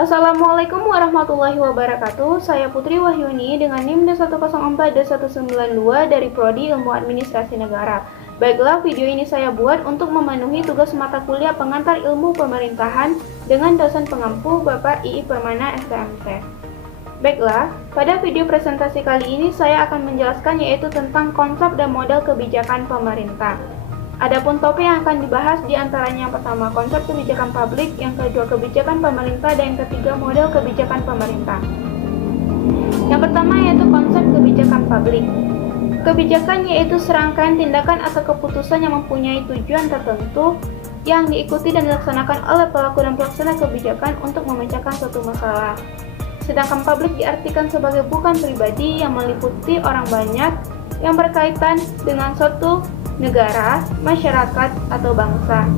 Assalamualaikum warahmatullahi wabarakatuh. Saya Putri Wahyuni dengan NIM D104D192 dari Prodi Ilmu Administrasi Negara. Baiklah, video ini saya buat untuk memenuhi tugas mata kuliah pengantar ilmu pemerintahan dengan dosen pengampu Bapak II Permana STMT. Baiklah, pada video presentasi kali ini saya akan menjelaskan yaitu tentang konsep dan model kebijakan pemerintah. Adapun topik yang akan dibahas diantaranya yang pertama konsep kebijakan publik, yang kedua kebijakan pemerintah, dan yang ketiga model kebijakan pemerintah. Yang pertama yaitu konsep kebijakan publik. Kebijakan yaitu serangkaian tindakan atau keputusan yang mempunyai tujuan tertentu yang diikuti dan dilaksanakan oleh pelaku dan pelaksana kebijakan untuk memecahkan suatu masalah. Sedangkan publik diartikan sebagai bukan pribadi yang meliputi orang banyak yang berkaitan dengan suatu negara, masyarakat, atau bangsa.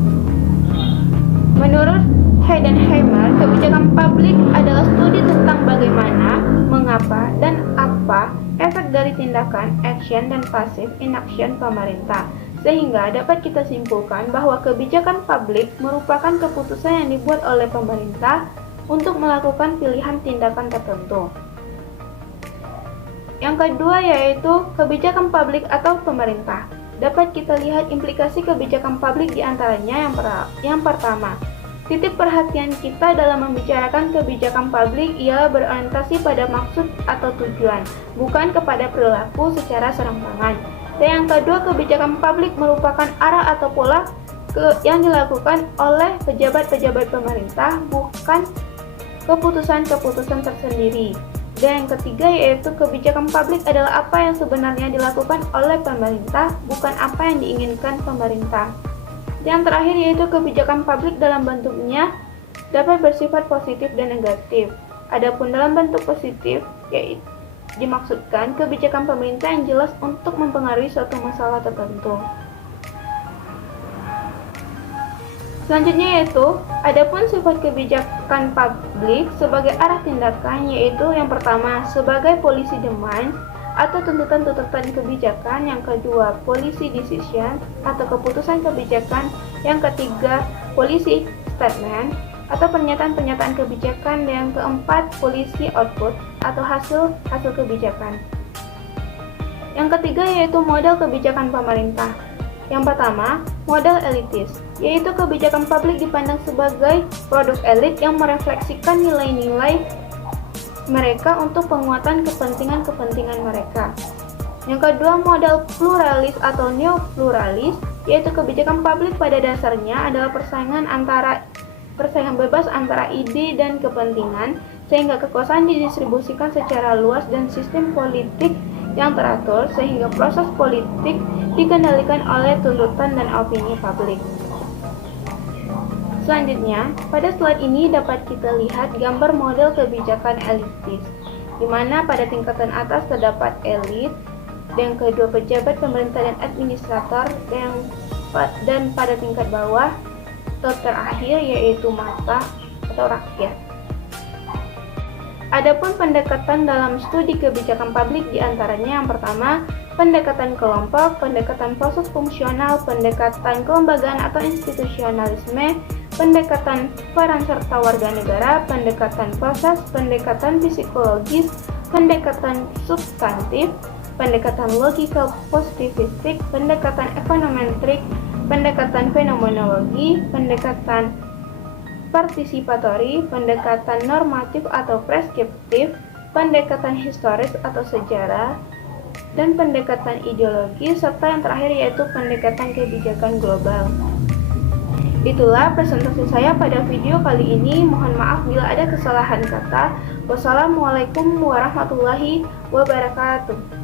Menurut Heidenheimer, kebijakan publik adalah studi tentang bagaimana, mengapa, dan apa efek dari tindakan, action, dan passive inaction pemerintah. Sehingga dapat kita simpulkan bahwa kebijakan publik merupakan keputusan yang dibuat oleh pemerintah untuk melakukan pilihan tindakan tertentu. Yang kedua yaitu kebijakan publik atau pemerintah. Dapat kita lihat implikasi kebijakan publik diantaranya yang pertama, titik perhatian kita dalam membicarakan kebijakan publik ialah berorientasi pada maksud atau tujuan, bukan kepada perilaku secara serampangan. Dan yang kedua, kebijakan publik merupakan arah atau pola yang dilakukan oleh pejabat-pejabat pemerintah, bukan keputusan-keputusan tersendiri. Dan yang ketiga yaitu kebijakan publik adalah apa yang sebenarnya dilakukan oleh pemerintah, bukan apa yang diinginkan pemerintah. Yang terakhir yaitu kebijakan publik dalam bentuknya dapat bersifat positif dan negatif. Adapun dalam bentuk positif yaitu dimaksudkan kebijakan pemerintah yang jelas untuk mempengaruhi suatu masalah tertentu. Selanjutnya yaitu, adapun sifat kebijakan publik sebagai arah tindakan yaitu yang pertama sebagai policy demand atau tuntutan-tuntutan kebijakan, yang kedua policy decision atau keputusan kebijakan, yang ketiga policy statement atau pernyataan-pernyataan kebijakan, dan yang keempat policy output atau hasil kebijakan. Yang ketiga yaitu model kebijakan pemerintah. Yang pertama, model elitis, yaitu kebijakan publik dipandang sebagai produk elit yang merefleksikan nilai-nilai mereka untuk penguatan kepentingan-kepentingan mereka. Yang kedua, model pluralis atau neopluralis, yaitu kebijakan publik pada dasarnya adalah persaingan bebas antara ide dan kepentingan, sehingga kekuasaan didistribusikan secara luas dan sistem politik yang teratur sehingga proses politik dikendalikan oleh tuntutan dan opini publik. Selanjutnya, pada slide ini dapat kita lihat gambar model kebijakan elitis, di mana pada tingkatan atas terdapat elit, dan kedua pejabat pemerintah dan administrator, dan pada tingkat bawah atau terakhir yaitu massa atau rakyat. Adapun pendekatan dalam studi kebijakan publik diantaranya yang pertama, pendekatan kelompok, pendekatan proses fungsional, pendekatan kelembagaan atau institusionalisme, pendekatan peran serta warga negara, pendekatan proses, pendekatan psikologis, pendekatan substantif, pendekatan logikal positivistik, pendekatan ekonometrik, pendekatan fenomenologi, pendekatan partisipatori, pendekatan normatif atau preskriptif, pendekatan historis atau sejarah, dan pendekatan ideologi, serta yang terakhir yaitu pendekatan kebijakan global. Itulah presentasi saya pada video kali ini. Mohon maaf bila ada kesalahan kata. Wassalamualaikum warahmatullahi wabarakatuh.